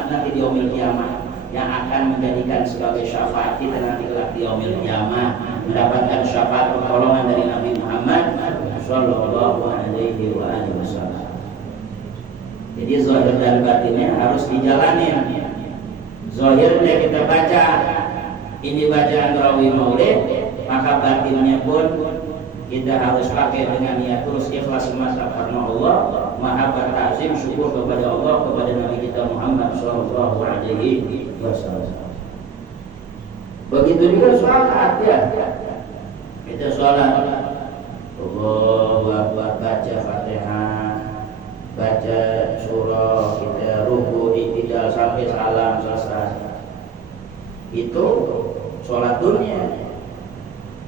umat nanti di yaumil qiyamah, yang akan menjadikan sebagai syafaat kita nanti kelak di yaumil qiyamah, mendapatkan syafaat pertolongan dari Nabi Muhammad sallallahu alaihi wasallam. Jadi zahir dan batinnya harus dijalani. Zahirnya kita baca ini bacaan rawi maulid, maka batinnya pun kita harus pakai dengan niat terus ikhlas semata karena Allah, mahabbat ta'zim syukur kepada Allah, kepada Nabi kita Muhammad sallallahu alaihi wasallam. Begitu juga salat ya. Kita salat Allahu Akbar, baca Fatihah, baca surah, kita ruku, i'tidal sampai salam selesai. Itu sholat dunia.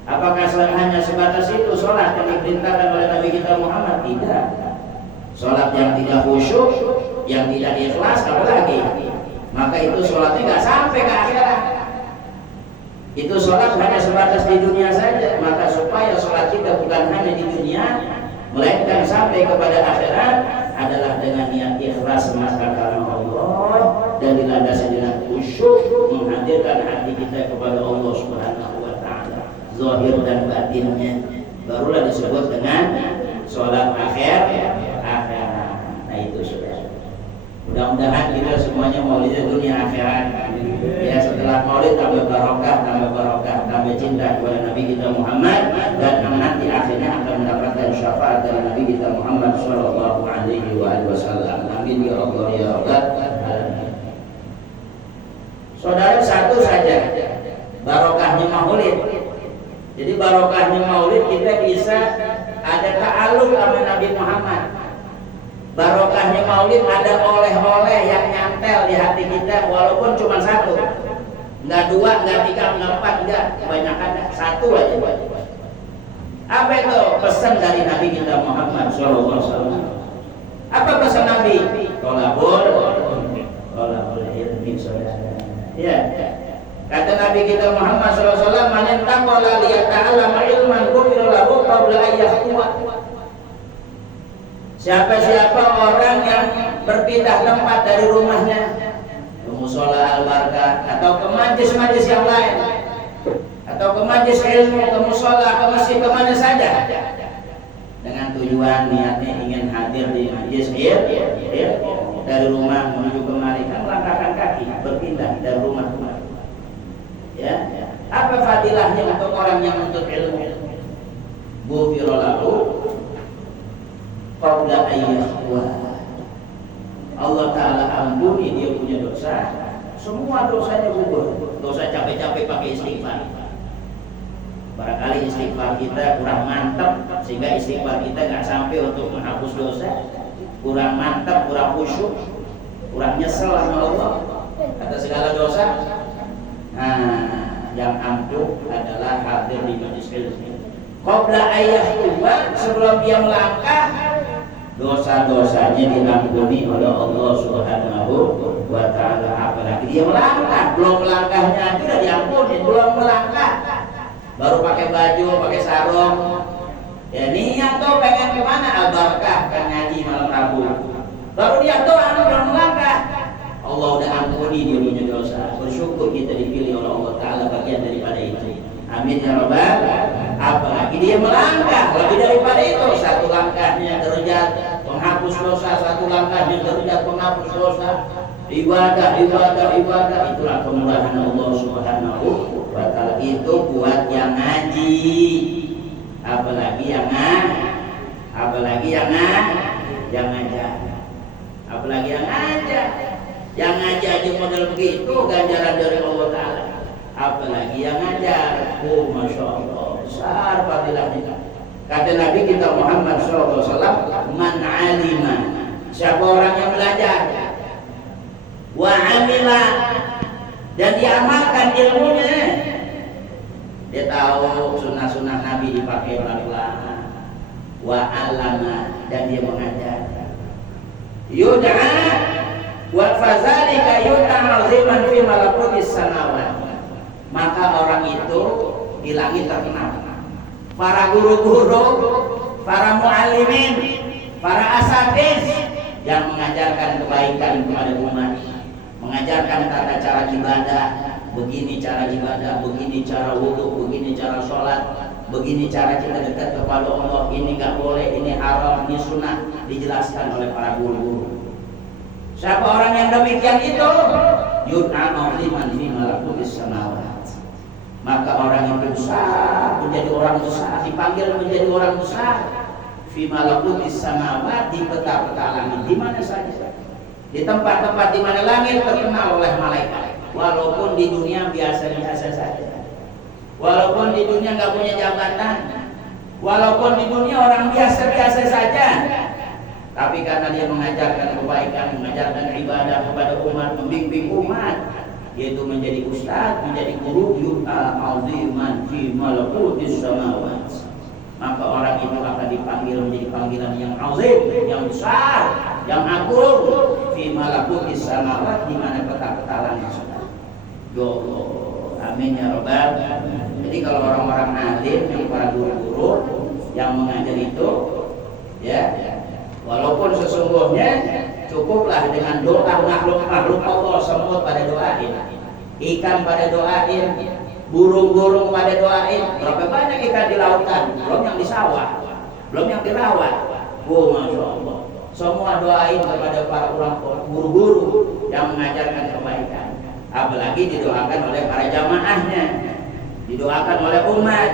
Apakah hanya sebatas itu sholat yang diperintahkan oleh Nabi kita Muhammad? Tidak. Sholat yang tidak khusyuk, yang tidak ikhlas, apalagi? Maka itu sholatnya nggak sampai ke akhirat. Itu sholat hanya sebatas di dunia saja. Maka supaya sholat kita bukan hanya di dunia, melainkan sampai kepada akhirat, adalah dengan niat ikhlas semata karena Allah dan dilandasi dengan khusyuk, menghadirkan hati kita kepada Allah Subhanahu wa taala, zahir dan batinnya, barulah disebut dengan sholat akhirat. Nah itu sudah. Mudah-mudahan kita semuanya maulidnya dunia akhirat. Ya, setelah maulid tambah barokah, tambah cinta kepada Nabi kita Muhammad, dan nanti akhirnya akan mendapatkan syafaat dari Nabi kita Muhammad sallallahu alaihi wasallam. Amin ya Allah ya Rabbal alamin. Saudara, satu saja barokahnya maulid. Jadi barokahnya maulid kita bisa ada ta'alluq sama Nabi Muhammad. Barokahnya maulid ada oleh-oleh yang nyantel di hati kita, walaupun cuma satu, nggak dua, nggak tiga, nggak empat, nggak, kebanyakan satu aja. Apa itu pesan dari Nabi kita Muhammad SAW? Apa pesan Nabi? Tolabul ilmi, saudara. Ya, kata Nabi kita Muhammad SAW, man taqala liyata'allama ilman ghufira lahu qabla an yahwa. Siapa-siapa orang yang berpindah tempat dari rumahnya ke musola al-barakah atau ke majlis-majlis yang lain, atau ke majlis ilmu, ke musola, ke masjid, ke mana saja, dengan tujuan niatnya ingin hadir di majlis ilmu, dari rumah menuju kemari, kan melangkahkan kaki berpindah dari rumah ke rumah. Ya, apa fadilahnya untuk orang yang menuntut ilmu? Ghufira lahu qabla ayyahwa. Allah Ta'ala ampuni dia punya dosa, semua dosanya gugur. Dosa capek-capek pakai istighfar. Barangkali istighfar kita kurang mantap, sehingga istighfar kita nggak sampai untuk menghapus dosa. Kurang mantap, kurang khusyuk, kurang nyesel sama Allah atas segala dosa. Nah, yang ampuh adalah hadir di majlis ilmu. Qabla ayyahwa, sebelum dia melangkah, dosa-dosanya diampuni oleh Allah Subhanahu wa taala. Apalagi dia melangkah, belum melangkahnya sudah diampuni, belum melangkah baru pakai baju, pakai sarung. Ya niat tuh pengen kemana? Al-barakah, kan ngaji malam Rabu. Baru dia tuh belum melangkah, Allah udah ampuni dia punya dosa. Bersyukur kita dipilih oleh Allah Ta'ala bagian daripada itu. Amin ya Rabbal. Apalagi dia melangkah lebih daripada itu, satu langkahnya derajat penghapus dosa, satu langkahnya derajat penghapus dosa. Ibadah, itulah kemurahan Allah Subhanahu wa taala. Itu buat yang ngaji. Apalagi yang ngajar. Apalagi yang ngajar. Yang ngaji aja model begitu ganjaran dari Allah Ta'ala, apalagi yang ngajar. Masya Allah, besar fadilahnya. Kata Nabi kita Muhammad SAW, man alima, siapa orang yang belajar, wa amila, dan diamalkan ilmunya, dia tahu sunnah-sunnah Nabi dipakai pelan-pelan, wa alama, dan dia mengajar, yud'a wa fazalika yuta'aziman fi malakutis samawat, maka orang itu di langit terkenal. Para guru-guru, para muallimin, para asatiz yang mengajarkan kebaikan kepada umat, mengajarkan tata cara ibadah, begini cara ibadah, begini cara wudhu, begini cara sholat, begini cara kita dekat kepada Allah, ini nggak boleh, ini haram, ini sunnah, dijelaskan oleh para guru-guru. Siapa orang yang demikian itu? Yud'a ma'liman fi malakutis samawat. Maka orang yang besar, menjadi orang besar, dipanggil menjadi orang besar fi malakutis samawat, di peta-peta langit, di mana saja, di tempat-tempat di mana langit terkenal oleh malaikat. Walaupun di dunia biasa-biasa saja, walaupun di dunia nggak punya jabatan, walaupun di dunia orang biasa-biasa saja, tapi karena dia mengajarkan kebaikan, mengajarkan ibadah kepada umat, membimbing umat, yaitu menjadi ustaz, menjadi guru, yud'a aziman fi malakutis samawat, maka orang itu akan dipanggil menjadi panggilan yang azim, yang besar, yang agung, fi malakutis samawat, di mana peta-peta langit. Ya Allah, amin ya rabbal. Jadi kalau orang-orang alim, yang para guru-guru yang mengajar itu, ya, walaupun sesungguhnya cukuplah dengan doa makhluk-makhluk Allah, semut pada doain, ikan pada doain, burung-burung pada doain. Berapa banyak ikan di lautan, belum yang di sawah, belum yang dirawat. Oh masya Allah, semua doain kepada para orang guru-guru yang mengajarkan kebaikan. Apalagi didoakan oleh para jamaahnya, didoakan oleh umat.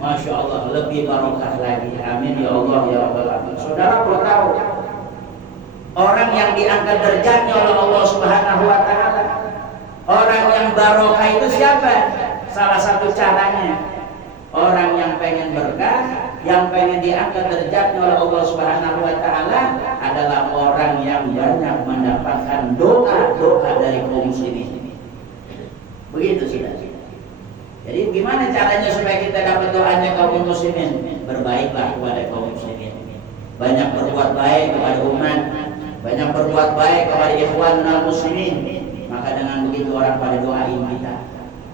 Masya Allah, lebih barokah lagi. Amin ya Allah ya Rabbal alamin. Saudara perlu tahu, orang yang diangkat derajatnya oleh Allah Subhanahu wa taala, orang yang barokah itu siapa? Salah satu caranya, orang yang pengen berkah, yang pengen diangkat derajatnya oleh Allah Subhanahu wa taala adalah orang yang banyak mendapatkan doa-doa dari kaum muslimin. Begitu sudah. Jadi gimana caranya supaya kita dapat doanya kaum muslimin? Berbaiklah kepada kaum muslimin. Banyak berbuat baik kepada umat, banyak berbuat baik kepada ikhwanul muslimin. Maka dengan begitu orang pada doain kita.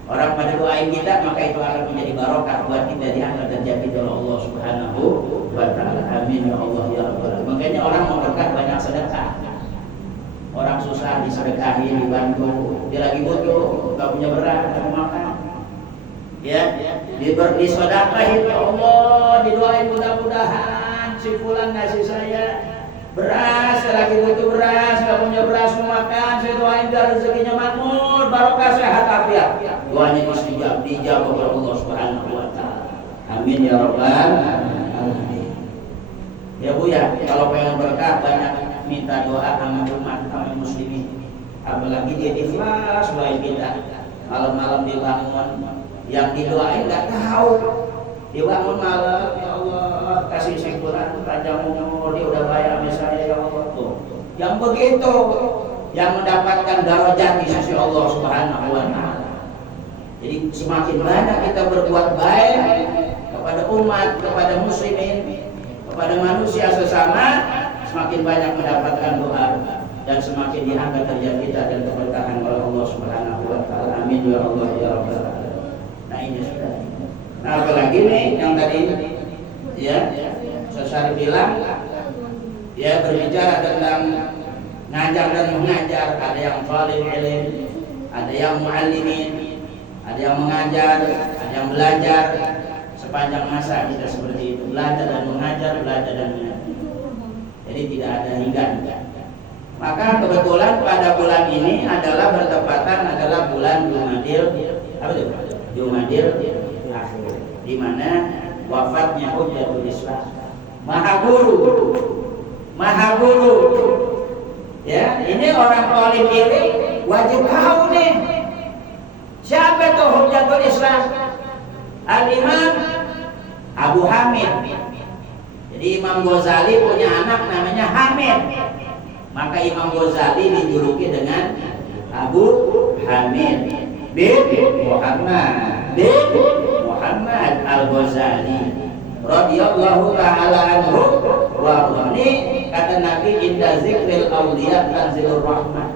Orang pada doain kita, maka itu akan menjadi barokah buat kita diangkat derajat oleh Allah Subhanahu wa taala. Amin ya Allah ya rabbal alamin. Makanya orang mau berkah banyak sedekah. Orang susah disedekahi, dibantu. Dia lagi butuh, nggak punya beras, nggak mau makan. Ya, disedekahin, ya Allah, didoain mudah-mudahan si fulan ngasih saya beras, saya lagi butuh beras, nggak punya beras mau makan, saya doain biar rezekinya makmur, barokah, sehat afiat. Doanya dijawab oleh Allah Subhanahu wa taala. Amin ya rabbal alamin. Ya Bu ya, kalau pengen berkah banyak minta doa sama umat, sama muslimin. Apalagi dia ikhlas doain kita. Malam-malam dibangun, yang didoain nggak tahu. Dibangun malam, ya Allah kasih sekuran panjang umur, dia udah bayar misalnya ya Allah tuh. Yang begitu, yang mendapatkan darajat di sisi Allah Subhanahu wa taala. Jadi semakin banyak kita berbuat baik kepada umat, kepada muslimin, kepada manusia sesama, semakin banyak mendapatkan doa dan semakin diangkat derajat kita dan keberkahan oleh Allah Subhanahu wa taala. Amin ya Allah ya rabbal alamin. Nah ini sudah. Nah apalagi nih yang tadi ya Sesari bilang ya berbicara tentang ngajar dan mengajar. Ada yang talib ilm, ada yang muallimin, ada yang mengajar, ada yang belajar. Sepanjang masa kita seperti itu, belajar dan mengajar, belajar dan mengajar. Jadi tidak ada hingga. Maka kebetulan pada bulan ini adalah bertepatan adalah bulan Jumadil, apa itu? Jumadil akhir, di mana wafatnya Hujjatul Islam, Maha Guru. Ya, ini orang talib ini wajib tahu nih. Siapa itu Hujjatul Islam? Al-Imam Abu Hamid. Jadi Imam Ghazali punya anak namanya Hamid. Maka Imam Ghazali dijuluki dengan Abu Hamid bin Muhammad Al-Ghazali radhiyallahu taala anhu wa ini kata Nabi inda zikril auliya tanzilur rahmah.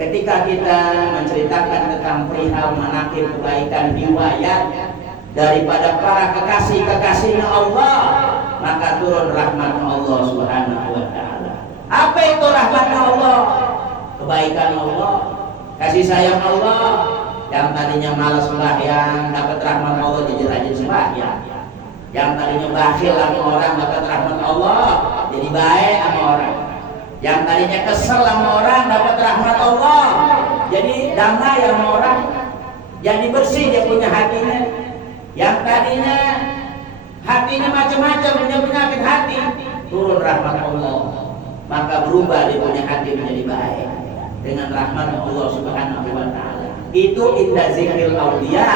Ketika kita menceritakan tentang perihal manaqib kebaikan riwayat daripada para kekasih-kekasihnya Allah, maka turun rahmat Allah Subhanahu wa taala. Apa itu rahmat Allah? kebaikan Allah, kasih sayang Allah. Yang tadinya malas sembahyang dapat rahmat Allah jadi rajin sembahyang. Yang tadinya bakhil sama orang dapat rahmat Allah jadi baik sama orang. Yang tadinya kesel sama orang dapat rahmat Allah jadi damai sama orang, jadi bersih dia punya hatinya. Yang tadinya hatinya macam-macam, punya penyakit hati, turun rahmat Allah, maka berubah dia punya hati menjadi baik dengan rahmat Allah Subhanahu wa ta'ala. Itu inda zikril auliya,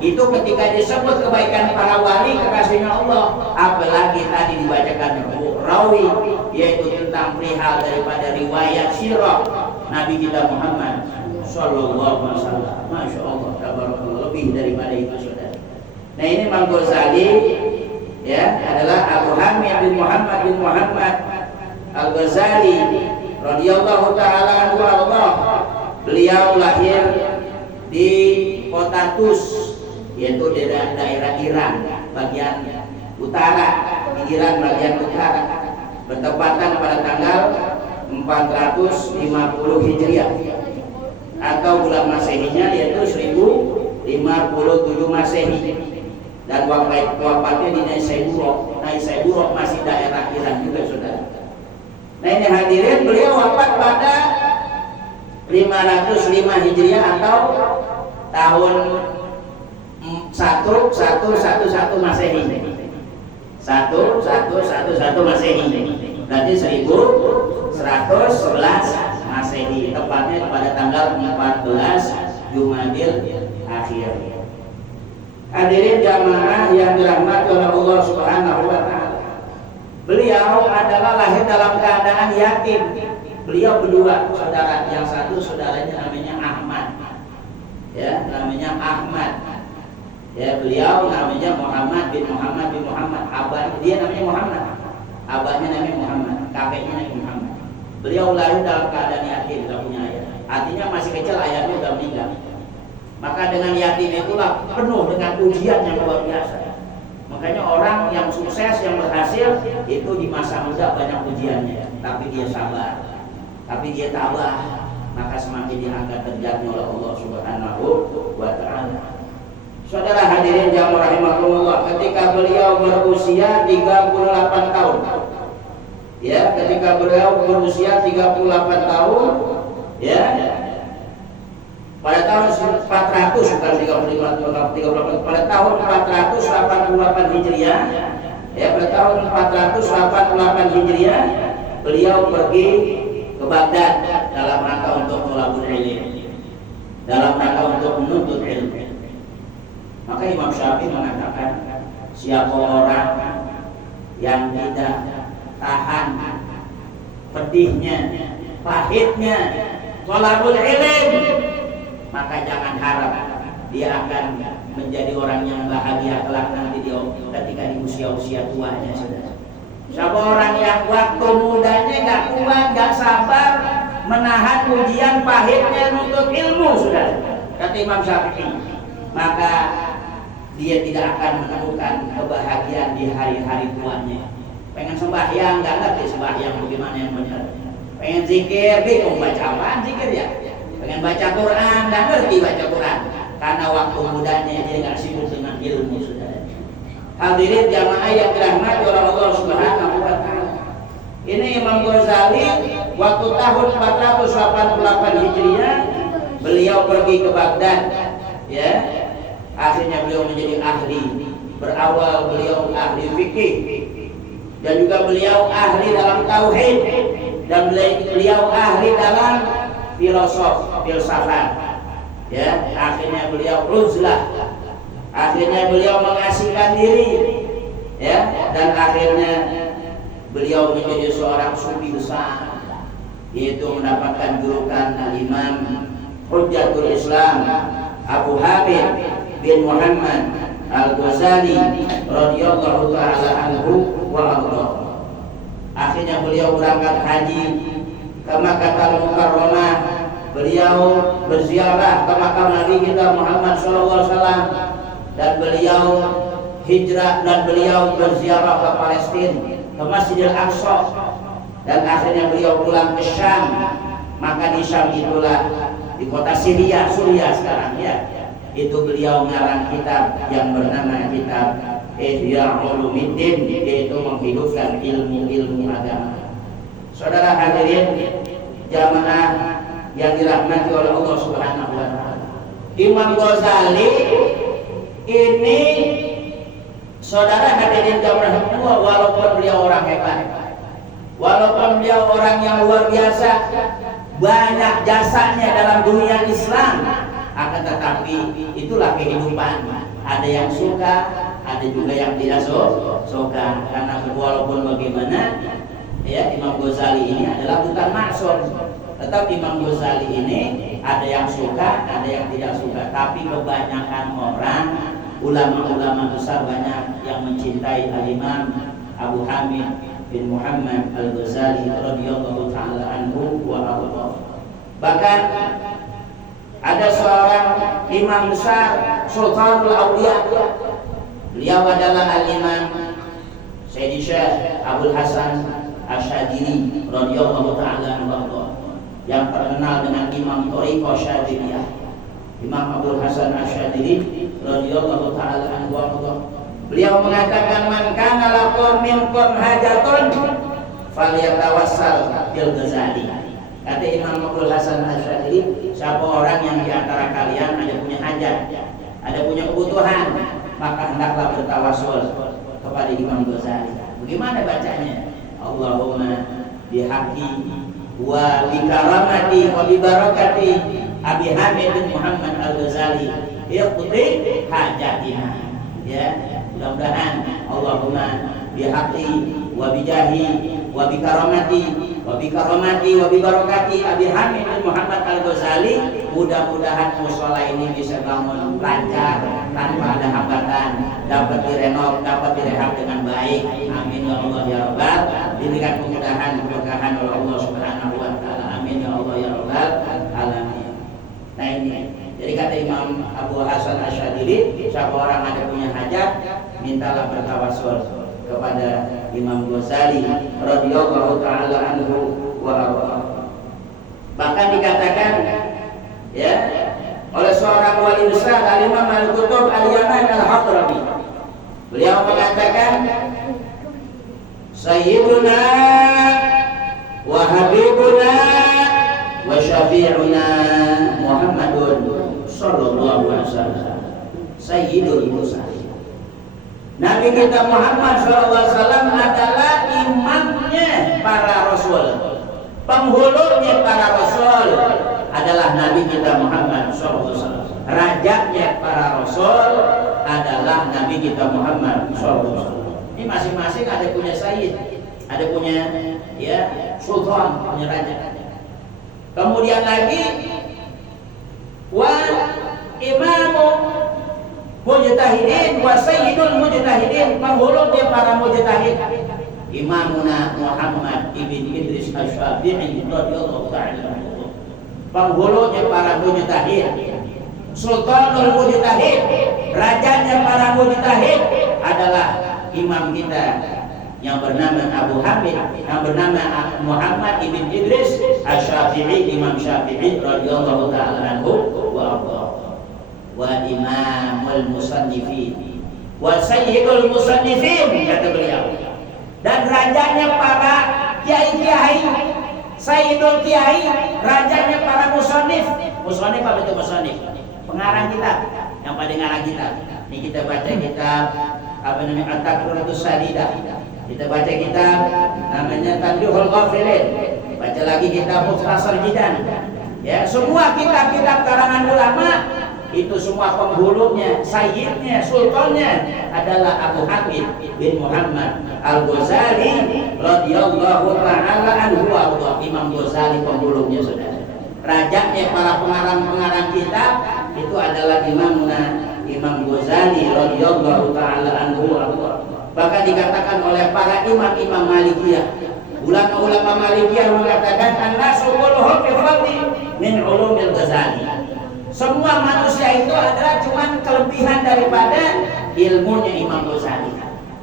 itu ketika disebut kebaikan para wali kekasihnya Allah. Apalagi tadi dibacakan rawi, yaitu tentang perihal daripada riwayat sirah Nabi kita Muhammad sallallahu alaihi wasallam. Masya Allah, tabarakallah, lebih daripada itu saudara. Nah ini Imam Ghazali ya adalah Abu Hamid bin Muhammad Al-Ghazali radhiyallahu taala anhu Allah. Beliau lahir di kota Tus, yaitu daerah Iran bagian utara, Iran bagian utara, bertepatan pada tanggal 450 Hijriah atau bulan Masehinya yaitu 1057 Masehi, dan wafatnya di Naisaiburok masih daerah Iran juga saudara. Nah ini hadirin, beliau wafat pada 505 Hijriah atau tahun 1111 Masehi. 1111 Masehi. Berarti 1111 Masehi. Tepatnya pada tanggal 14 Jumadil Akhir. Hadirin jamaah yang dirahmati oleh Allah Subhanahu wa ta'ala. Beliau adalah lahir dalam keadaan yatim. Beliau berdua saudara, yang satu saudaranya namanya Ahmad, ya namanya Ahmad, ya beliau namanya Muhammad bin Muhammad, abahnya dia namanya Muhammad, abahnya namanya Muhammad, kakeknya namanya Muhammad. Beliau lahir dalam keadaan yatim, tidak punya ayah, artinya masih kecil ayahnya sudah meninggal. Maka dengan yatim itulah penuh dengan ujian yang luar biasa. Makanya orang yang sukses, yang berhasil itu di masa muda banyak ujiannya, tapi dia sabar, tapi dia tabah, maka semakin diangkat derajatnya oleh Allah Subhanahu wa ta'ala. Saudara hadirin jamaah rahimakumullah, ketika beliau berusia 38 tahun, ya ketika beliau berusia 38 tahun, ya pada tahun 400 bukan 35 pada tahun 488 Hijriah, ya pada tahun 488 Hijriah beliau pergi ke Baghdad dalam rangka untuk thalabul ilm, dalam rangka untuk menuntut ilmu. Maka Imam Syafi'i mengatakan, siapa orang yang tidak tahan pedihnya, pahitnya thalabul ilm, maka jangan harap dia akan menjadi orang yang bahagia kelak nanti dia ketika di usia-usia tuanya saudara. Siapa orang yang waktu mudanya gak kuat, gak sabar menahan ujian pahitnya nuntut ilmu saudara, kata Imam Syafi'i, maka dia tidak akan menemukan kebahagiaan di hari-hari tuanya. Pengen sembahyang gak ngerti sembahyang bagaimana yang benar, pengen zikir bingung baca apaan zikir ya, pengen baca Quran gak ngerti baca Quran karena waktu mudanya dia gak sibuk dengan ilmu saudara. Hadirin jamaah yang dirahmati oleh Allah Subhanahu wa ta'ala. Ini Imam Ghazali waktu tahun 488 Hijriah beliau pergi ke Baghdad, ya. Akhirnya beliau menjadi ahli. Berawal beliau ahli fikih dan juga beliau ahli dalam tauhid dan beliau ahli dalam filsafat. Ya, akhirnya beliau uzlah. Akhirnya beliau mengasihkan diri, ya, dan akhirnya beliau menjadi seorang sufi besar, yaitu mendapatkan julukan Al-Imam Hujjatul Islam Abu Hamid bin Muhammad Al-Ghazali radhiyallahu taala anhu wa ardhah. Akhirnya beliau berangkat haji ke Makkah Mukarramah. Beliau berziarah ke makam Nabi kita Muhammad sallallahu alaihi wasallam, dan beliau hijrah dan beliau berziarah ke Palestina, ke Masjidil Aqsa, dan akhirnya beliau pulang ke Syam. Maka di Syam itulah, di kota Syria sekarang ya, itu beliau ngarang kitab yang bernama kitab Ihya Ulumuddin, yaitu menghidupkan ilmu-ilmu agama. Saudara hadirin jamaah yang dirahmati oleh Allah Subhanahu wa taala. Imam Ghazali ini, saudara hadirin jamaah, walaupun beliau orang hebat, walaupun beliau orang yang luar biasa, banyak jasanya dalam dunia Islam, akan tetapi itulah kehidupan. Ada yang suka, ada juga yang tidak suka. Karena walaupun bagaimana, ya, Imam Ghazali ini adalah bukan maksum. Tetap Imam Ghazali ini ada yang suka, ada yang tidak suka. Tapi kebanyakan orang, ulama-ulama besar banyak yang mencintai Al-Imam Abu Hamid bin Muhammad Al-Ghazali radhiyallahu taala anhu wa arda. Bahkan ada seorang imam besar, Sultanul Auliya. Beliau adalah Al-Imam Sayyidi Syekh Abdul Hasan Asy'adili radhiyallahu taala anhu, yang terkenal dengan Imam Thariqah Syadziliyah. Imam Abdul Hasan Asy'adili radhiyallahu taala anhu, beliau mengatakan, man kana lahu minkum hajatun falyatawassal bil Ghazali. Kata Imam Abdul Hasan Asy'adili, siapa orang yang di antara kalian ada punya hajat, ada punya kebutuhan, maka hendaklah bertawassul kepada Imam Ghazali. Bagaimana bacanya? Allahumma bihaqqi wa bi karamati wa bi barakati Abi Hamid bin Muhammad Al-Ghazali iqdi hajatina. Ya, mudah-mudahan Allahumma bihaqqi wa bi jahi wa bi karamati wa bi barakati Abi Hamid bin Muhammad Al-Ghazali, mudah-mudahan mushola ini bisa bangun lancar tanpa ada hambatan, dapat direnov, dapat direhab dengan baik. Amin ya Allah ya Rabbal, diberikan kemudahan keberkahan oleh Allah Subhanahu wa taala. Amin ya Allah ya Rabbal alamin. Nah ini, jadi kata Imam Abu Hasan Asy'adili, siapa orang ada punya hajat, mintalah bertawassul kepada Imam Ghazali radhiyallahu taala anhu wa arda. Bahkan dikatakan, ya, oleh seorang wali besar, Al-Imam Al-Qutub Al-Yaman Al-Hadrami. Beliau mengatakan, Sayyiduna wa habibuna wa syafi'una Muhammadun sallallahu alaihi wasallam Sayyidul Mursalin. Nabi kita Muhammad SAW adalah imamnya para rasul, penghulunya para rasul adalah Nabi kita Muhammad SAW. Rajanya para rasul adalah Nabi kita Muhammad SAW. Ini masing-masing ada punya sayyid, ada punya, ya, sultan, punya raja. Kemudian lagi wa imamu mujtahidin wa sayyidul mujtahidin, penghulunya para mujtahid, Imamuna Muhammad ibn Idris Asy-Syafi'i radhiyallahu ta'ala anhu, penghulunya para mujtahid, sultanul mujtahid, rajanya para mujtahid adalah imam kita yang bernama Abu Hamid, yang bernama Muhammad ibn Idris Asy-Syafi'i, Imam Syafi'i radhiyallahu ta'ala anhu wa arda. Wa imamul musannifin wa sayyidul musannifin, kata beliau, dan rajanya para kiai-kiai, sayyidul kiai, rajanya para musannif. Musannif apa itu musannif? Pengarang kitab, yang pada ngarang kitab. Ini kita baca kitab apa namanya, At-Taqriratus Sadidah. Kita baca kitab namanya Tanbihul Ghafilin. Baca lagi kitab Mukhtasar Jidan. Ya, semua kitab-kitab karangan ulama itu semua penghulunya, sayyidnya, sultannya adalah Abu Hamid bin Muhammad Al-Ghazali radhiyallahu ta'ala anhu wa arda. Imam Ghazali penghulunya, saudara. Rajanya para pengarang-pengarang kitab itu adalah Imam Ghazali radhiyallahu ta'ala anhu wa arda. Bahkan dikatakan oleh para imam-imam Malikiyah, ulama-ulama Malikiyah mengatakan an-nasu kulluhum fi fadli min ulumil Ghazali. Semua manusia itu adalah cuma kelebihan daripada ilmunya Imam Ghazali.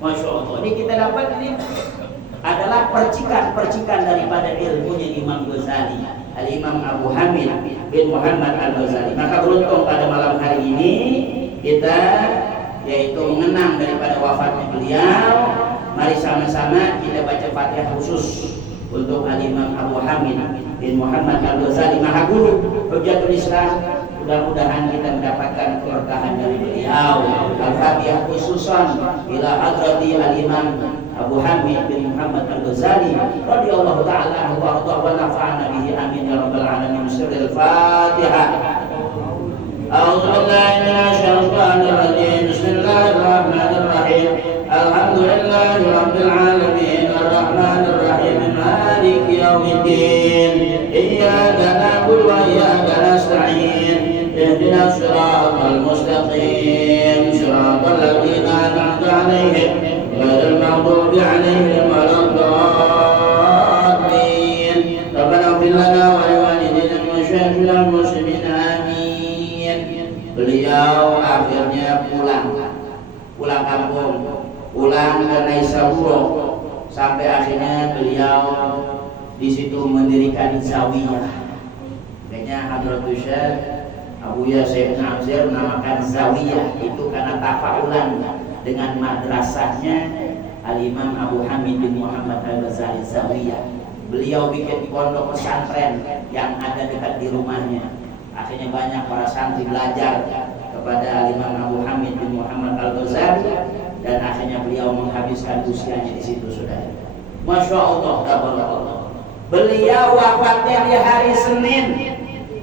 Masya Allah. Ini kita dapat ini adalah percikan-percikan daripada ilmunya Imam Ghazali, Al-Imam Abu Hamid bin Muhammad Al-Ghazali. Maka beruntung pada malam hari ini kita yaitu mengenang daripada wafatnya beliau. Mari sama-sama kita baca Fatihah khusus untuk Al-Imam Abu Hamid bin Muhammad Al-Ghazali, Maha Guru Hujjatul Islam. Mudah-mudahan kita mendapatkan keberkahan dari beliau. Al-Fatihah khususan ila hadrati Al-Imam Abu Hamid bin Muhammad Al-Ghazali radhiyallahu ta'ala anhu wa arda wa nafa'ana bihi amin ya rabbal alamin. Sirrul Fatihah. A'udzu billahi minasy syaithanir rajim. Bismillahirrahmanirrahim. Alhamdulillahi rabbil alamin arrahmanir rahim maliki yaumiddin. Iyyaka na'budu wa iyyaka nasta'in. اهدنا الصراط المستقيم صراط الذين أنعمت عليهم غير المغضوب عليهم ولا الضالين. ربنا اغفر لنا ولوالدينا ومشايخنا المسلمين آمين. Beliau akhirnya pulang kampung, pulang ke Naisaburo, sampai akhirnya beliau di situ mendirikan zawiyah. Kayaknya Hadratus Syekh Abu Yasir bin Amzir menamakan zawiyah itu karena tafaulan dengan madrasahnya Al-Imam Abu Hamid bin Muhammad Al-Ghazali zawiyah. Beliau bikin pondok pesantren yang ada dekat di rumahnya. Akhirnya banyak para santri belajar kepada Al-Imam Abu Hamid bin Muhammad Al-Ghazali dan akhirnya beliau menghabiskan usianya di situ, saudara. Masya Allah, tabarakallah. Beliau wafatnya di hari Senin.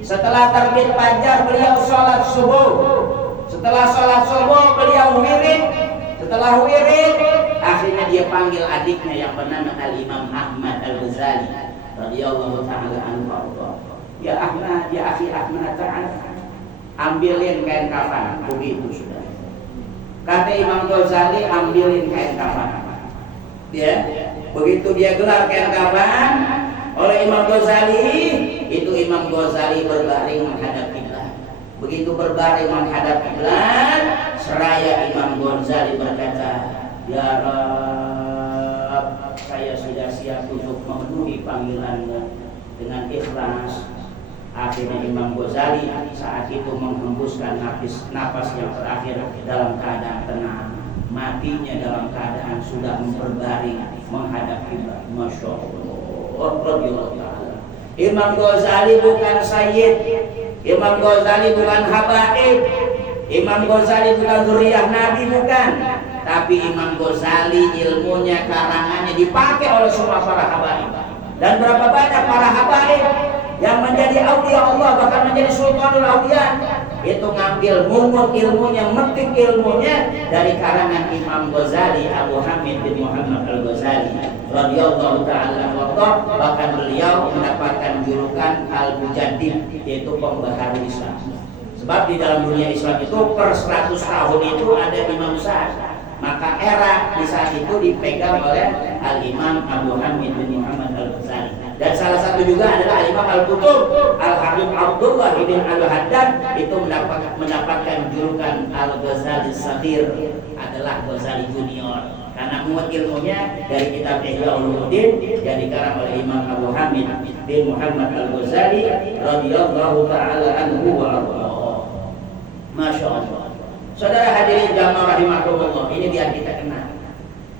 Setelah terbit fajar beliau sholat subuh. Setelah sholat subuh beliau wirid. Setelah wirid akhirnya dia panggil adiknya yang bernama Al-Imam Ahmad Al-Ghazali radhiyallahu ta'ala anhu. Ya Ahmad, ya akhi Ahmad, ta'ala ambilin kain kafan. Begitu sudah. Kata Imam Ghazali, ambilin kain kafan. Ya, begitu dia gelar kain kafan oleh Imam Ghazali, itu Imam Ghazali berbaring menghadap kiblat. Begitu berbaring menghadap kiblat, seraya Imam Ghazali berkata, ya Rabb, saya sudah siap untuk memenuhi panggilanmu dengan ikhlas. Akhirnya Imam Ghazali saat itu menghembuskan nafas yang terakhir dalam keadaan tenang. Matinya dalam keadaan sudah berbaring menghadap kiblat. Masya Allah. Imam Ghazali bukan sayyid, Imam Ghazali bukan habaib, Imam Ghazali bukan zuriyah Nabi, bukan. Tapi Imam Ghazali ilmunya, karangannya dipakai oleh semua para habaib. Dan berapa banyak para habaib yang menjadi aulia Allah, bahkan menjadi sultanul aulia, itu ngambil mungut ilmunya, metik ilmunya dari karangan Imam Ghazali, Abu Hamid bin Muhammad Al-Ghazali radhiyallahu ta'ala anhu. Bahkan beliau mendapatkan julukan Al-Mujaddid, yaitu pembaharu Islam. Sebab di dalam dunia Islam itu per 100 tahun itu ada imam besar. Maka era di saat itu dipegang oleh Al-Imam Abu Hamid bin Muhammad Al-Ghazali. Dan salah satu juga adalah Al-Imam Al-Qutub Al-Habib Abdullah bin Al-Haddad, itu mendapatkan julukan Al-Ghazali Saghir, adalah Ghazali Junior. Karena muat ilmunya dari kitab Ihya Ulumuddin yang dikarang oleh Imam Abu Hamid bin Muhammad Al-Ghazali radhiyallahu ta'ala anhu wa ardhahu. Masya Allah. Saudara hadirin jamaah rahimakumullah, ini biar kita kenal.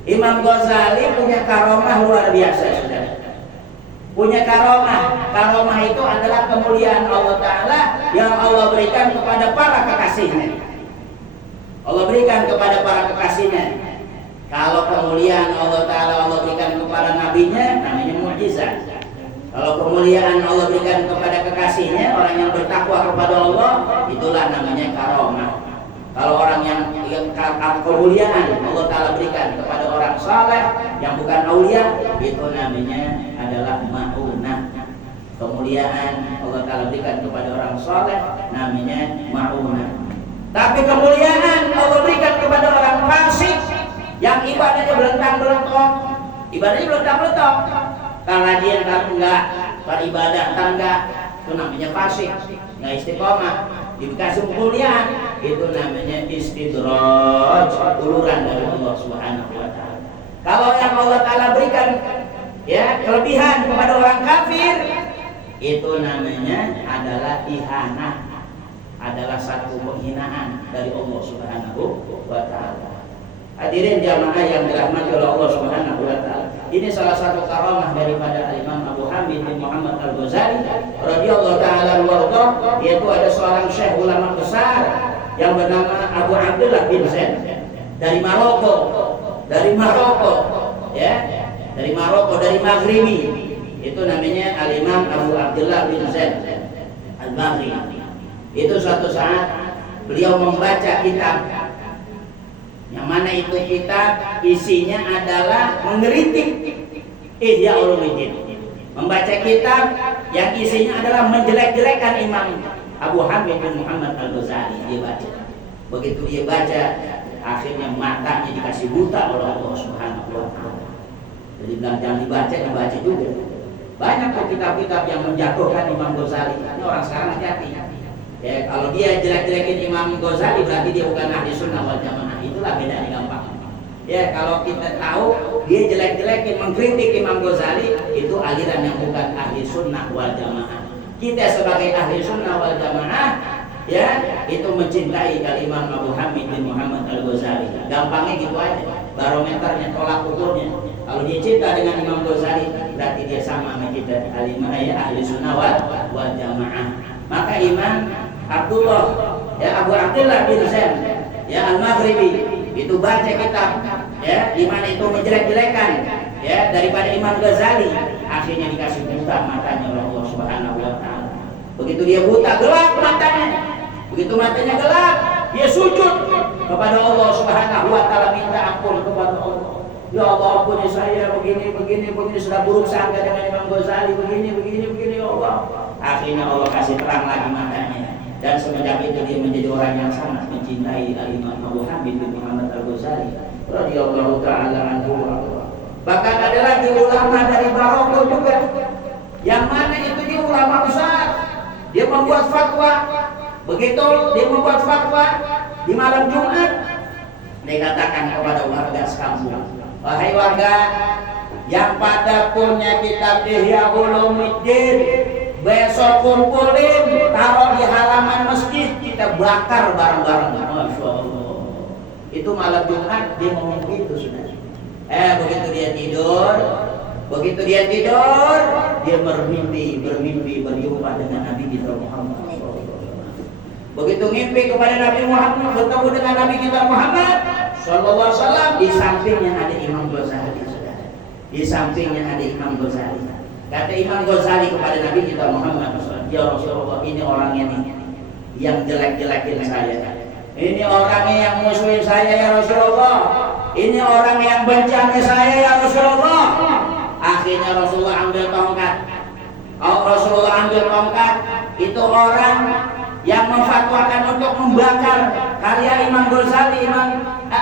Imam Ghazali punya karomah luar biasa, saudara. Punya karomah. Karomah itu adalah kemuliaan Allah Ta'ala yang Allah berikan kepada para kekasihnya. Allah berikan kepada para kekasihnya. Kalau kemuliaan Allah Ta'ala Allah berikan kepada nabinya, namanya mukjizat. Kalau kemuliaan Allah berikan kepada kekasihnya, orang yang bertakwa kepada Allah, itulah namanya karomah. Kalau orang yang kemuliaan Allah Ta'ala berikan kepada orang saleh yang bukan aulia, itu namanya adalah ma'unah. Kemuliaan Allah Ta'ala berikan kepada orang saleh namanya ma'unah. Tapi kemuliaan Allah berikan kepada orang fasik yang ibadahnya belentang-belentong, karena dia enggak beribadah, enggak, itu namanya fasik, enggak istiqomah. Dikasih kemuliaan, itu namanya istidraj, uluran dari Allah Subhanahu wa ta'ala. Kalau yang Allah Ta'ala berikan ya kelebihan kepada orang kafir, itu namanya adalah ihanah, adalah satu penghinaan dari Allah Subhanahu wa Ta'ala. Hadirin jamaah yang dirahmati oleh Allah Subhanahu wa Ta'ala, ini salah satu karamah daripada Imam Abu Hamid bin Muhammad Al-Ghazali radhiyallahu ta'ala anhu, yaitu ada seorang syekh ulama besar yang bernama Abu Abdullah bin Zaid dari Maroko, ya, dari Maroko, dari Maghribi. Itu namanya Al-Imam Abu Abdullah bin Zaid Al-Maghribi. Itu suatu saat beliau membaca kitab, yang mana itu kitab isinya adalah mengkritik Ihya Ulumuddin. Membaca kitab yang isinya adalah menjelek-jelekan Imam Abu Hamid bin Muhammad Al-Ghazali. Dia baca. Begitu dia baca, akhirnya matanya dikasih buta oleh Allah Subhanahu wa Ta'ala. Jadi bilang jangan dibaca juga. Banyak tuh kitab-kitab yang menjatuhkan Imam Ghazali. Ini orang sekarang hati-hati. Ya, kalau dia jelek-jelekin Imam Ghazali berarti dia bukan ahli sunnah wal jamaah. Itulah bedanya gampang. Ya, kalau kita tahu dia jelek-jelekin mengkritik Imam Ghazali, itu aliran yang bukan ahli sunnah wal jamaah. Kita sebagai ahli sunnah wal jamaah, ya, itu mencintai Imam Abu Hamid bin Muhammad Al-Ghazali. Gampangnya gitu aja. Barometernya, tolak ukurnya. Kalau dia cinta dengan Imam Ghazali, berarti dia sama sama kita, ahli sunnah wal jamaah. Maka Imam Abdullah, ya, Abu Abdullah bin Zaid, ya, Al-Maghribi, itu baca kitab, ya, di mana itu menjelek-jelekan, ya, daripada Imam Ghazali. Akhirnya dikasih buta matanya oleh Allah Subhanahu wa Ta'ala. Begitu dia buta, gelap matanya. Begitu matanya gelap, dia sujud kepada Allah Subhanahu wa Ta'ala, minta ampun kepada Allah. Ya Allah, ampuni saya begini sudah buruk sangka dengan Imam Ghazali begini ya Allah. Akhirnya Allah kasih terang lagi matanya, dan semenjak itu dia menjadi orang yang sangat mencintai Imam Abu Hamid bin Muhammad Al-Ghazali radhiyallahu ta'ala anhu. Bahkan ada lagi ulama dari Maroko juga, yang mana itu dia ulama besar. Dia membuat fatwa. Begitu dia membuat fatwa di malam Jumat, dia katakan kepada warga sekampung, wahai warga yang pada punya kitab Ihya Ulumuddin, besok kumpulin, taruh di halaman masjid, kita bakar bareng-bareng. Masya Allah. Itu malam Jumat dia ngomong gitu sudah. Begitu dia tidur, dia bermimpi berjumpa dengan Nabi kita Muhammad. Begitu mimpi kepada Nabi Muhammad, bertemu dengan Nabi kita Muhammad sallallahu alaihi wasallam, di sampingnya ada Imam Ghazali, saudara. Di sampingnya ada Imam Ghazali. Kata Imam Ghazali kepada Nabi kita Muhammad, ya Rasulullah, ini orangnya nih yang jelek-jelekin saya. Ini orangnya yang musuhin saya ya Rasulullah. Ini orang yang benci saya ya Rasulullah. Akhirnya Rasulullah ambil tongkat. Itu orang yang memfatwakan untuk membakar karya Imam Ghazali,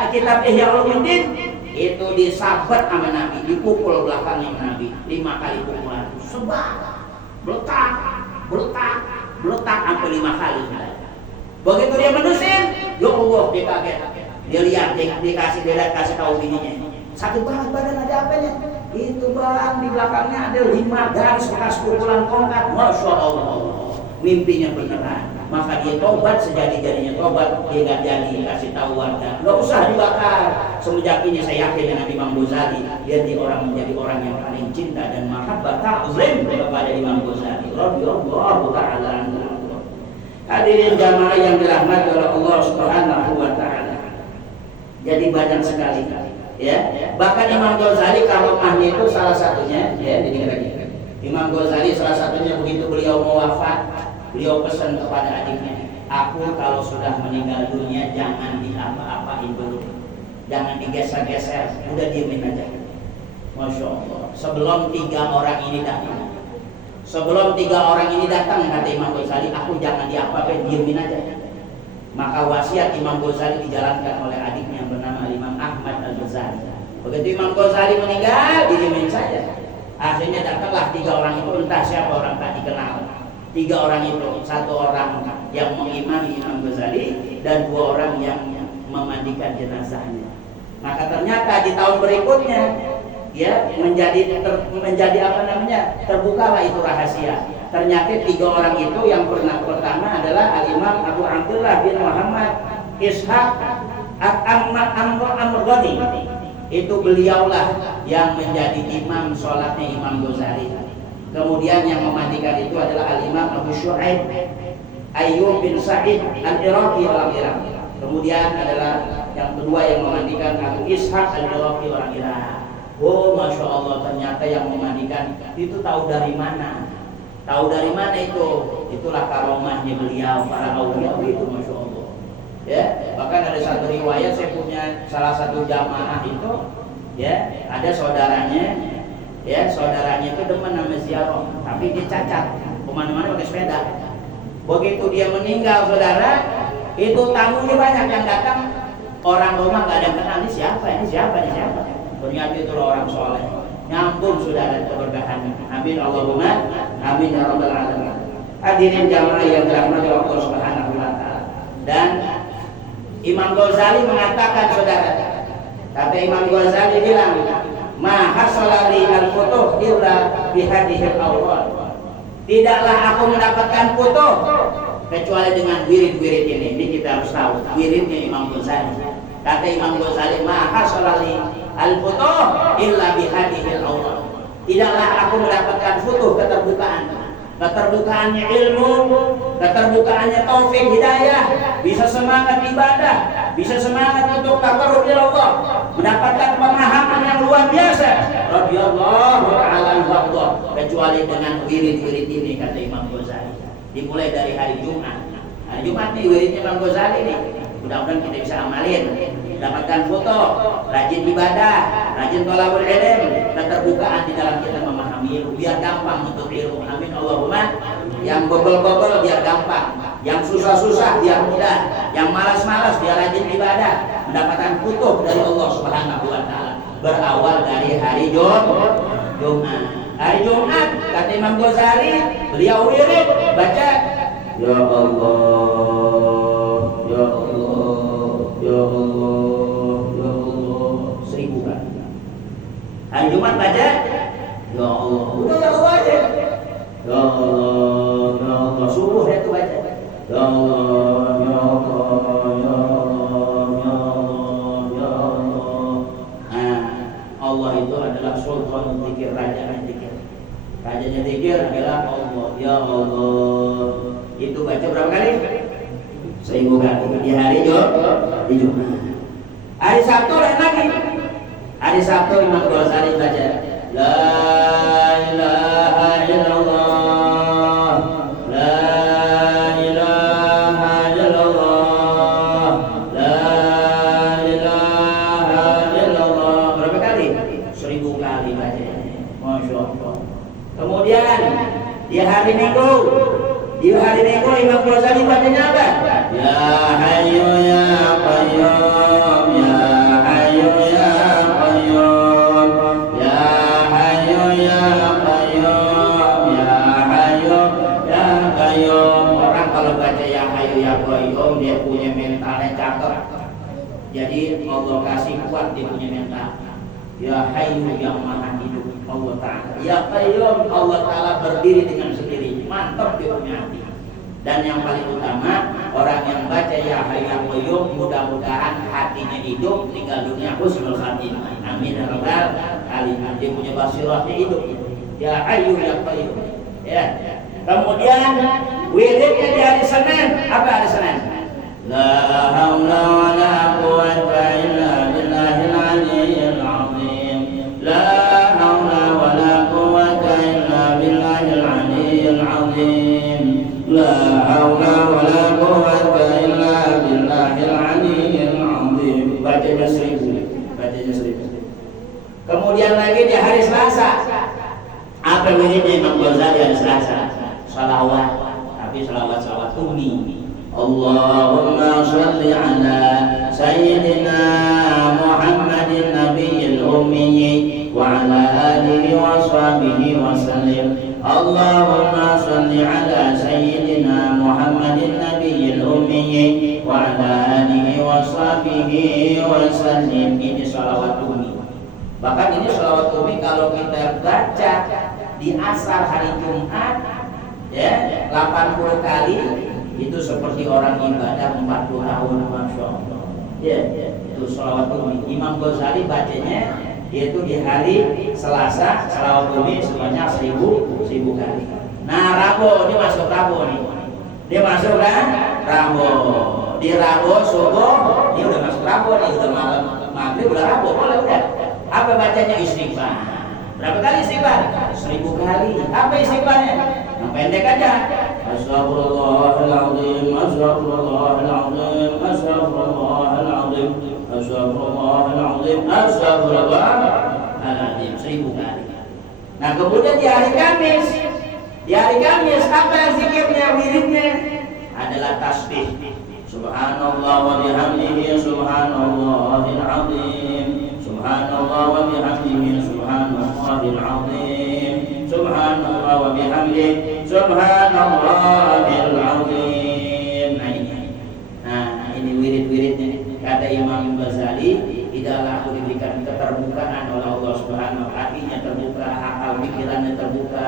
kitab Ihya Ulumuddin, itu disabet sama Nabi, dipukul belakangnya Nabi 5 kali pukulan, sebab beletak sampai 5 kali. Begitu dia menusir, ya Allah, dia kaget. Dia lihat, dia kasih tahu bininya, sakit banget badan, ada apanya? Itu bang, di belakangnya ada 5 garis bekas pukulan tongkat. Masya Allah, mimpinya beneran. Maka dia tobat, sejadi-jadinya tobat. Dia gak jadi kasih tahu warga, gak usah dibakar. Semenjak ini saya yakin dengan Imam Ghazali, dia menjadi orang yang paling cinta dan mahabbah ta'zim kepada Imam Ghazali radhiyallahu ta'ala anhu. Hadirin jamaah yang dirahmati oleh Allah Subhanahu wa Ta'ala. Jadi banyak sekali, ya. Bahkan Imam Ghazali karomahnya itu salah satunya, ya, didengar lagi. Imam Ghazali salah satunya begitu beliau mau wafat, beliau pesan kepada adiknya, aku kalau sudah meninggal dunia jangan diapa-apain dulu, jangan digeser-geser, udah diemin aja. Masya Allah. Sebelum 3 orang ini datang, kata Imam Ghazali, aku jangan diapa-apain, diemin aja. Maka wasiat Imam Ghazali dijalankan oleh adiknya yang bernama Imam Ahmad Al-Ghazali. Begitu Imam Ghazali meninggal, diemin saja. Akhirnya datanglah 3 orang itu, entah siapa orang tak dikenal. 3 orang itu, 1 orang yang mengimami Imam Ghazali dan 2 orang yang memandikan jenazahnya. Maka ternyata di tahun berikutnya ya menjadi apa namanya, terbukalah itu rahasia. Ternyata 3 orang itu yang pertama adalah Al-Imam Abu Abdullah bin Muhammad Ishaq Amr-Ghani. Itu beliaulah yang menjadi imam sholatnya Imam Ghazali. Kemudian yang memandikan itu adalah Al-Imam Abu Syu'aib Ayyub bin Sa'id Al-Iraqi orang Irak. Kemudian adalah yang kedua yang memandikan Abu Ishaq Al-Iraqi orang Irak. Oh, Masya Allah, ternyata yang memandikan itu tahu dari mana? Tahu dari mana itu? Itulah karomahnya beliau, para aulia itu, Masya Allah. Ya, bahkan ada satu riwayat, saya punya salah satu jamaah itu, ya, ada saudaranya, ya, saudaranya itu demen sama ziarah, tapi dia cacat, kemana-mana pakai sepeda. Begitu dia meninggal, saudara, itu tamunya banyak yang datang, orang rumah nggak ada yang kenal, ini siapa, ini siapa, ini siapa. Ternyata itu orang soleh, nyambung saudara keberkahan. Amin Allahumma amin ya rabbal alamin. Hadirin jamaah yang dirahmati Allah Subhanahu wa taala. Dan Imam Ghazali mengatakan, saudara, kata Imam Ghazali bilang, ma hasala li al-futuh illa bihadihil awwal. Tidaklah aku mendapatkan futuh kecuali dengan wirid-wirid ini. Ini kita harus tahu wiridnya Imam Ghazali. Kata Imam Ghazali, ma hasala li al-futuh illa bihadihil awwal. Tidaklah aku mendapatkan futuh, keterbukaannya ilmu, keterbukaannya taufik hidayah, bisa semangat ibadah, bisa semangat untuk taqarrub ila Allah, mendapatkan pemahaman yang luar biasa, radhiyallahu ta'ala anhu, kecuali dengan wirid-wirid ini, kata Imam Ghazali. Dimulai dari hari Jumat. Hari Jumat nih wiridnya Imam Ghazali nih. Mudah-mudahan kita bisa amalin, dapatkan foto, rajin ibadah, rajin thalabul ilm, keterbukaan di dalam kita memahami ilmu, biar gampang untuk ilmu. Amin Allahumma. Yang bobol-bobol biar gampang, yang susah-susah biar mudah, yang malas-malas biar rajin ibadah, mendapatkan futuh dari Allah Subhanahu wa taala. Berawal dari hari Jumat. Hari Jumat, kata Imam Ghazali, beliau wirid baca, ya Allah, ya Allah, ya Allah, ya Allah, 1000 kali. Hari Jumat baca, ya Allah, udah ya Allah aja. Ya Allah, ya Allah, subuh itu baca, ya Allah, ya Allah, ya Allah, ya Allah, ya Allah. Nah, Allah itu adalah sultan zikir, raja zikir. Rajanya zikir adalah Allah, ya Allah. Itu baca berapa kali? 1000 kali di hari Jumat. Hari Sabtu lain lagi. Hari Sabtu Imam Ghazali baca, la ilaha illallah, la ilaha illallah, la ilaha illallah. Berapa kali? 1000 kali baca. Masya Allah. Kemudian di hari Minggu, Imam Ghazali bacanya apa? Ya Hayyu ya Qayyum, ya Hayyu ya Qayyum, ya Hayyu ya Qayyum, ya Hayyu ya Qayyum. Orang kalau baca ya Hayyu ya Qayyum, dia punya mentalnya cakep. Jadi Allah kasih kuat dia punya mental. Ya Hayyu yang maha hidup, Allah Ta'ala. Ya Qayyum, Allah Ta'ala berdiri dengan sendiri. Mantap dia punya hati. Dan yang paling utama, orang yang baca ya Hayyu ya Qayyum, mudah-mudahan hatinya hidup, tinggal dunia husnul khatimah. Amin ya rabbal alamin. Dia punya basirahnya hidup. Ya Hayyu ya Qayyum. Ya. Kemudian wiridnya di hari Senin. Apa hari Senin? La haula wa la quwwata illa billahil aliyyil azim. La haula wa la quwwata illa billahil aliyyil azim. La haula wa la quwwata illa billahil aliyyil azim. Bacanya 1000. Bacanya 1000. Kemudian lagi di hari Selasa. Apa wiridnya Imam Ghazali hari Selasa? Salawat. Tapi salawat ummi. Allahumma shalli ala sayyidina Muhammadin nabiyil ummi wa ala alihi wa sahbihi wa sallim. Allahumma shalli ala sayyidina Muhammadin nabiyil ummi wa ala alihi wa wa sahbihi wa sallim. Ini salawat umi. Bahkan ini salawat umi kalau kita baca di asar hari Jumat ya 80 kali itu seperti orang ibadah 40 tahun, masya Allah. Ya, itu salawat umi. Imam Ghazali bacanya yaitu di hari Selasa salawat umi sebanyak 1000 kali. Nah Rabu, ini masuk Rabu nih. Dia masuk kan Rabu. Di Rabu subuh, ini udah masuk Rabu nih, udah malam maghrib udah Rabu, boleh udah. Apa bacanya? Istighfar. Berapa kali istighfar? 1000 kali. Apa istighfarnya? Yang pendek aja. Astagfirullahaladzim, astagfirullahaladzim, astagfirullahaladzim, astagfirullahaladzim, astagfirullahaladzim 1000 kali. Nah kemudian di hari Kamis, apa yang zikirnya, wiridnya? Adalah tasbih. Subhanallah wa bihamdihi, subhanallahil azim, subhanallah wa bihamdihi, subhanallahil azim, subhanallah wa bihamdihi, subhanallahil azim. Nah ini wirid-wiridnya. Kata Imam Ghazali, tidaklah aku diberikan keterbukaan oleh Allah Subhanahu wa taala, hatinya terbuka, akal pikirannya terbuka,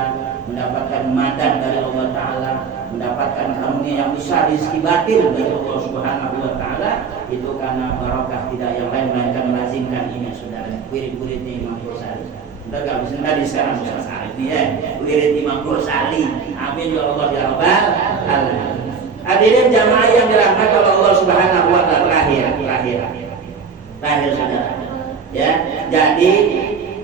mendapatkan madan dari Allah Ta'ala, mendapatkan karunia yang besar, rizki batin dari Allah Subhanahu wa taala, itu karena barokah, tidak yang lain melainkan melazimkan ini saudara. Wirid-wiridnya Imam Ghazali. Entar gak bisa tadi sekarang Ustaz Arif ya. Wirid Imam Ghazali. Amin ya Allah ya rabbal alamin. Hadirin jamaah yang dirahmati oleh Allah Subhanahu wa taala, terakhir saudara. Ya, jadi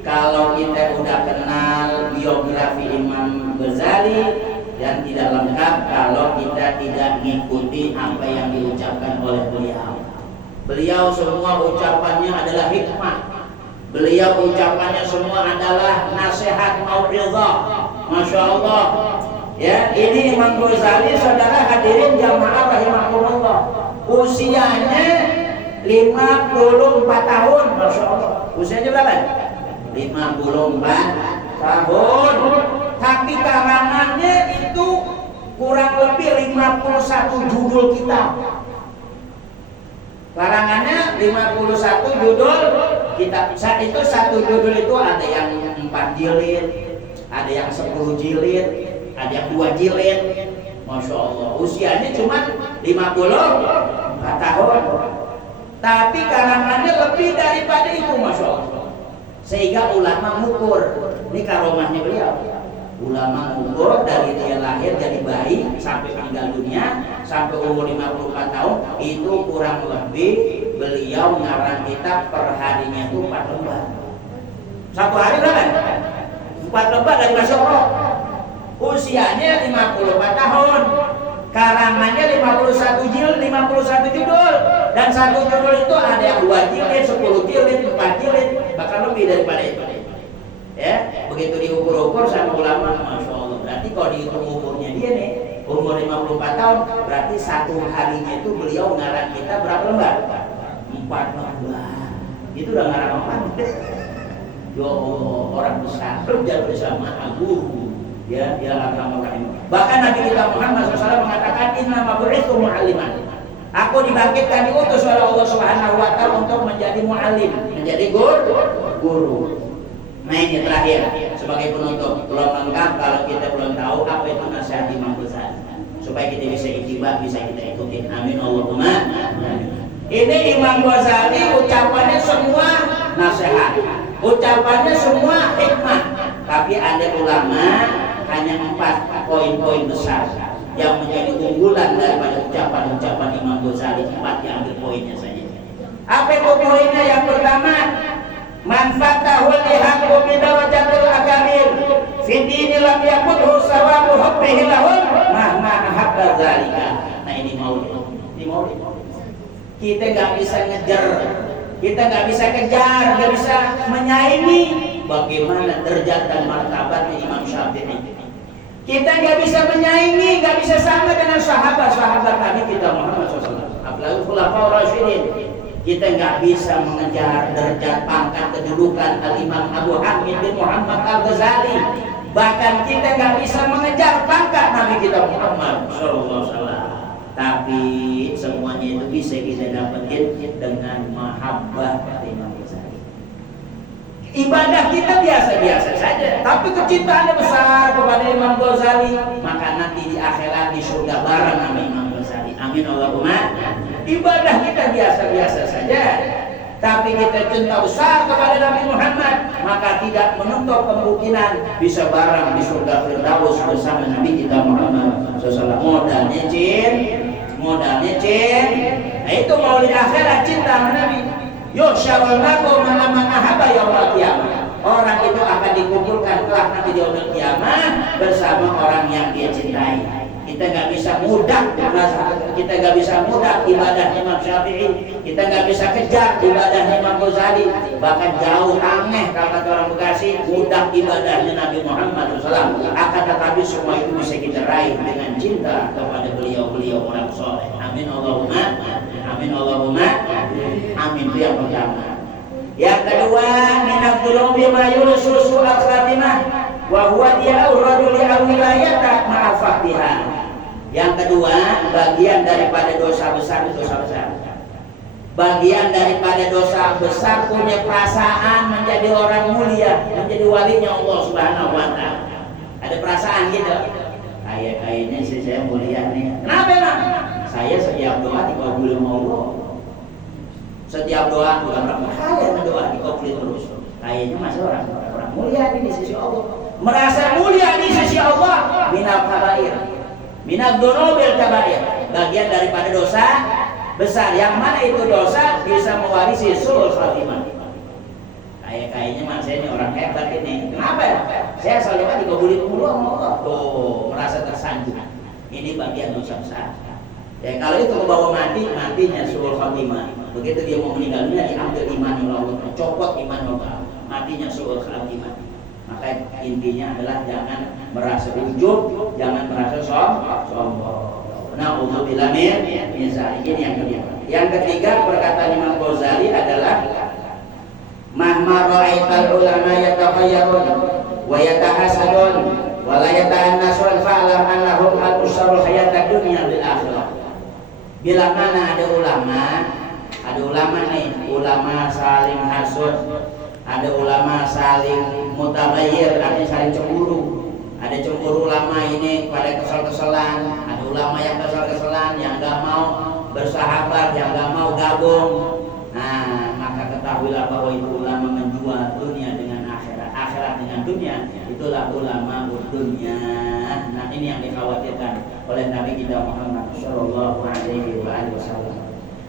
kalau kita udah kenal biografi Imam Ghazali dan tidak lengkap kalau kita tidak mengikuti apa yang diucapkan oleh beliau. Beliau semua ucapannya adalah hikmah. Beliau ucapannya semua adalah nasihat mau'izah. Masya Allah. Ya, ini Imam Ghazali saudara hadirin jamaah rahimakumullah. Usianya 54 tahun, Masya Allah. Usianya berapa? 54 tahun. Tapi karangannya itu kurang lebih 51 judul kitab. Karangannya 51 judul kitab. Itu satu judul itu ada yang 4 jilid, ada yang 10 jilid, ada yang 2 jilid. Masya Allah. Usianya cuma 54 tahun. Tapi karangannya lebih daripada itu, Masya Allah. Sehingga ulama mengukur, ini karomahnya beliau. Ulama mengukur dari dia lahir jadi bayi sampai meninggal dunia sampai umur 54 tahun itu kurang lebih beliau ngarang kitab per harinya itu 4 lembar. Satu hari berapa? 4 lembar dari Masya Allah. Usianya 54 tahun. Karangannya 51 judul dan satu judul itu ada yang 2 jilid, 10 jilid, 4 jilid, bahkan lebih daripada itu. Ya, begitu diukur-ukur sama ulama, Masya Allah. Berarti kalau dihitung umurnya dia nih, umur 54 tahun, berarti satu harinya itu beliau ngarang kita berapa lembar? 4 lembar. Itu udah ngarang apa? Ya Allah, orang besar kerja bersama guru. Ya, alhamdulillah. Bahkan Nabi kita Muhammad SAW mengatakan inna ma bu'itsu mu'alliman. Aku dibangkitkan diutus oleh Allah Subhanahu wa taala untuk menjadi muallim, menjadi guru. Nah ini terakhir sebagai penutup, belum lengkap kalau kita belum tahu apa itu nasihat Imam Ghazali supaya kita bisa ittiba, bisa kita ikutin. Amin Allahumma amin. Ini Imam Ghazali ucapannya semua nasihat, ucapannya semua hikmah, tapi ada ulama hanya 4 poin-poin besar yang menjadi unggulan daripada ucapan-ucapan Imam Ghazali. 4 yang ambil poinnya saja. Apa itu poinnya? Yang pertama, manfaatahul lihaqqu bidarajatil akabil fi dini lam yakudhu sawabu hubbihi lahum mahma ahabba dzalika. Nah ini maulid. Kita nggak bisa ngejar, kita nggak bisa kejar, nggak bisa menyaingi bagaimana derajat dan martabatnya Imam Syafi'i. Kita nggak bisa menyaingi, nggak bisa sama dengan sahabat-sahabat Nabi kita Muhammad SAW. Apalagi khulafaur rasyidin. Kita nggak bisa mengejar derajat, pangkat, kedudukan Al-Imam Abu Hamid bin Muhammad Al-Ghazali. Bahkan kita nggak bisa mengejar pangkat Nabi kita Muhammad SAW. Tapi semuanya itu bisa kita dapetin dengan mahabbah kata Imam Ghazali. Ibadah kita biasa-biasa saja, tapi kecintaannya besar kepada Imam Ghazali, maka nanti di akhirat di surga bareng sama Imam Ghazali. Amin Allahumma. Ibadah kita biasa-biasa saja, tapi kita cinta besar kepada Nabi Muhammad, maka tidak menutup kemungkinan bisa bareng di surga Firdaus bersama Nabi kita Muhammad SAW. Modalnya cin. Nah, itu maulid akhirat cinta sama Nabi. Yusyarul mar'u ma'a man ahabba yaumil qiyamah. Orang itu akan dikumpulkan kelak nanti di yaumil qiyamah bersama orang yang dia cintai. Kita nggak bisa mudah ibadah Imam Syafi'i, kita nggak bisa kejar ibadah Imam Ghazali, bahkan jauh aneh kata orang Bekasi mudah ibadahnya Nabi Muhammad SAW. Akan tetapi semua itu bisa kita raih dengan cinta kepada beliau orang soleh. Amin Allahumma. Amin. Itu yang pertama. Yang kedua, minat dulubi mayul susu al-khatimah wa huwa di'auradu li'awilayata ma'afaktiha. Yang kedua, bagian daripada dosa besar. Bagian daripada dosa besar punya perasaan menjadi orang mulia, menjadi walinya Allah Subhanahu wa taala. Ada perasaan gitu. Kayaknya sih saya mulia nih. Kenapa emang? Saya setiap doa dikabulin Allah. Setiap doa bukan berapa kali doa dikabulin terus. Kayaknya masih orang mulia di sisi Allah. Merasa mulia di sisi Allah. Minal kabair, minal dunubil kabair. Bagian daripada dosa besar. Yang mana itu dosa bisa mewarisi su'ul khatimah. Kayaknya mas saya ini orang hebat ini. Kenapa ya? Saya selalu dikabulin mulu sama Allah. Tuh, merasa tersanjung. Ini bagian dosa besar. Ya kalau itu kebawa matinya su'ul khatimah. Begitu dia mau meninggal dunia diambil iman Allah, copot iman Allah, matinya su'ul khatimah. Maka intinya adalah jangan merasa ujub, jangan merasa sombong. Na'udzubillah min zalik. Ini yang kedua. Yang ketiga perkataan Imam Ghazali adalah mahma ra'aital ulama yataghayyarun wa yatahasadun wa la yata'annasun fa'lam annahum al-usarul hayatad dunya bil akhirah. Bila mana ada ulama nih, ulama saling hasud, ada ulama saling mutaghayyir, artinya saling cemburu. Ada cemburu ulama ini pada kesel-keselan, ada ulama yang kesel-keselan, yang enggak mau bersahabat, yang enggak mau gabung. Nah, maka ketahuilah bahwa itu ulama menjual dunia dengan akhirat, akhirat dengan dunia. Itulah ulama dunia. Nah, ini yang dikhawatirkan oleh Nabi kita Muhammad sallallahu alaihi wasallam.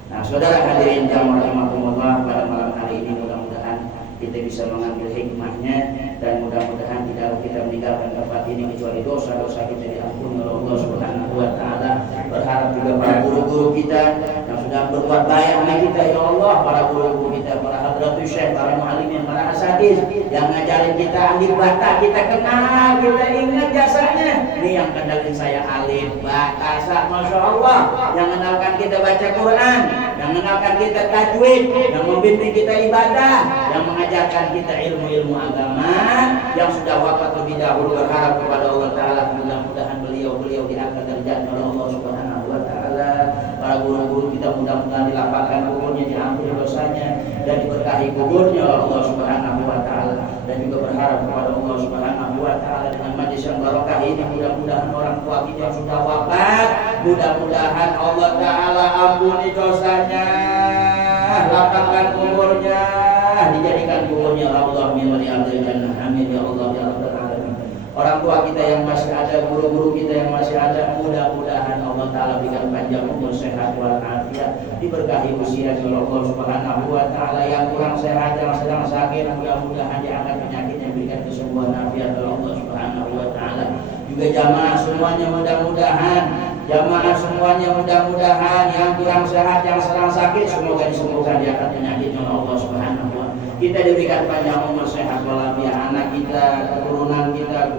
Nah, saudara hadirin yang rahimakumullah, pada malam hari ini mudah-mudahan kita bisa mengambil hikmahnya dan mudah-mudahan tidak kita meninggalkan tempat ini kecuali dosa-dosa kita diampuni oleh Allah Subhanahu wa taala. Berharap juga para guru-guru kita yang sudah berbuat baik sama kita, ya Allah, para guru-guru kita, para hadratus syekh, para muallimin, para asatiz yang ngajarin kita alif bata, kita kenal, kita ingat jasanya. Ini yang kenalin saya alif bata, masya Allah, yang mengenalkan kita baca Quran, yang mengenalkan kita tajwid, yang membimbing kita ibadah, yang mengajarkan kita ilmu-ilmu agama, yang sudah wafat lebih dahulu. Berharap kepada Allah Ta'ala mudah-mudahan beliau diangkat derajatnya oleh Allah Subhanahu wa Ta'ala. Para guru-guru kita mudah-mudahan dilapangkan kuburnya, diampuni dosanya dan diberkahi kuburnya oleh Allah Subhanahu wa Ta'ala. Dan juga berharap kepada Allah Subhanahu wa Ta'ala dengan majlis yang barokah ini, mudah-mudahan orang tua kita yang sudah wafat, mudah-mudahan Allah Ta'ala ampuni dosanya, lapangkan kuburnya, dijadikan kuburnya Allah min wali ardil jannah. Amin ya Allah ya rabbal alamin. Orang tua kita yang masih ada, guru-guru kita yang masih ada, mudah-mudahan Allah Ta'ala berikan panjang umur, sehat walafiat, diberkahi usia oleh Allah Subhanahu wa Ta'ala. Yang kurang sehat, yang sedang sakit, mudah-mudahan diangkat penyakitnya, berikan kesembuhan afiat oleh Allah Subhanahu wa Ta'ala. Juga jamaah semuanya mudah-mudahan yang kurang sehat, yang sedang sakit, semoga disembuhkan, diangkat penyakitnya oleh Allah Subhanahu wa Ta'ala. Kita diberikan panjang umur, sehat walafiat, anak kita, keturunan kita,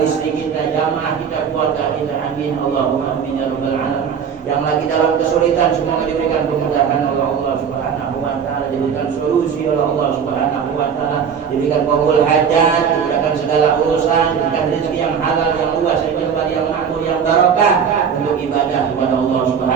istri kita, jamaah kita, keluarga kita. Amin Allahumma amin ya rabbal alamin. Yang lagi dalam kesulitan semoga diberikan kemudahan oleh Allah Subhanahu wa Ta'ala, diberikan solusi oleh Allah Subhanahu wa Ta'ala, diberikan qabul hajat, diberikan segala urusan, diberikan rezeki yang halal, yang luas, yang lebar, yang makmur, yang barokah untuk ibadah kepada Allah Subhanahu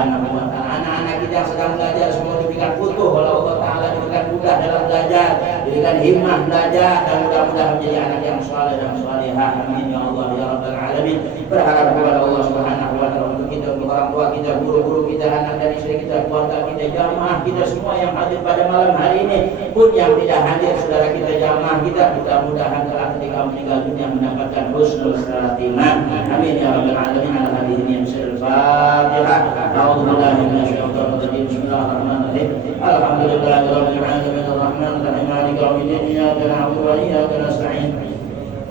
berikan himmah belajar dan mudah-mudahan menjadi anak yang saleh dan salihah. Amin ya Allah ya rabbal alamin. Berharap kepada Allah Subhanahu wa taala untuk kita, untuk orang tua kita, guru-guru kita, anak dan istri kita, keluarga kita, jamaah kita semua yang hadir pada malam hari ini, pun yang tidak hadir saudara kita, jamaah kita, mudah-mudahan kelak ketika meninggal dunia mendapatkan husnul khatimah. Amin ya rabbal alamin. Ala hadirin yang Al-Fatihah. A'udzubillahi minasyaitonir rajim. Bismillahirrahmanirrahim. Alhamdulillahirabbil alamin arrahmanir rahim maliki yaumiddin iyyaka na'budu wa iyyaka nasta'in.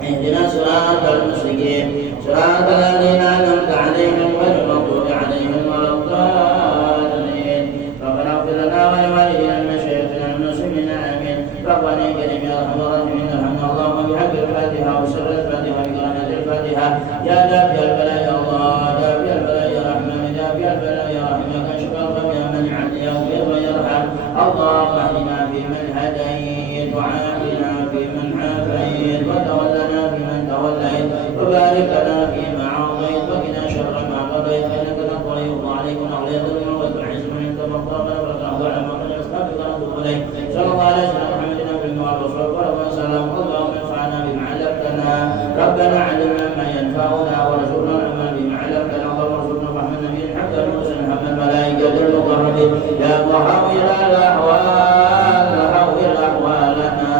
Ihdinas siratal mustaqim siratal ladzina an'amta 'alaihim ghairil maghdubi 'alaihim waladdallin. Rabbana ighfir lana wa li walidina wa mashayikhina wal muslimin amin. Rabbana ya karim ya arhamar rahimin Allahumma bihaqqil Fatiha wa sirril Fatiha wa qira'atil Fatiha ya Rabbal bala ya Allah ya Rabbal bala ya Rahman ya Rabbal bala ya Rahim ya kashfal gham ya man 'ali ya ghafir wa yarham. Allahumma ihdina fi man hadayt wa 'afina fi man 'afayt wa tawallana fi man tawallayt wa barik lana fi ma 'atayt wa qina sharra ma qadayt innaka taqdi wa 'alayka naqdi wa tu'izzu man tabaqqana wa ta'ala ala ma qad asbaqaka wa ilayk. Sallallahu alaihi wa sallam Muhammadin wa sallallahu salam. Allahumma anfa'na bima 'allamtana rabbana 'allimna ma yanfa'una warzuqna al-'amala bima 'allamtana. Allahumma arzuqna fahma nabiyyin hatta nusan hamma malaikatil muqarrabin ya muhawwil al-ahwal hawwil ahwalana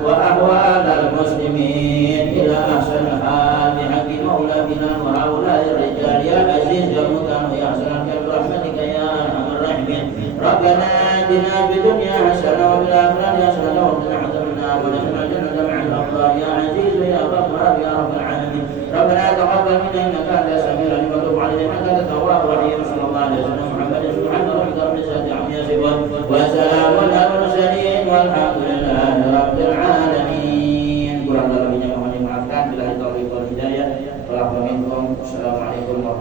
wa ahwal al-muslimin ila ahsan hal bihaqqi maulatina wa haula'i ar-rijal ya aziz ya mutan ya hasan ya rahmatika ya arhamar rahimin. Rabbana atina fid dunya hasanah wa fil akhirati hasanah wa qina adzaban nar wa adkhilna jannata ma'al abrar ya aziz ya ghaffar ya rabbal alamin. Rabbana taqabbal minna innaka antas samiul alim wa tub 'alaina innaka antat tawwabur rahim. Sallallahu alaihi wasallam Muhammadin subhana rabbika rabbil izzati amma yasifun wa salamun alal mursalin walhamdulillahi rabbil alamin. Kurang lebihnya mohon dimaafkan. Billahi taufiq wal hidayah. Assalamualaikum warahmatullahi wabarakatuh.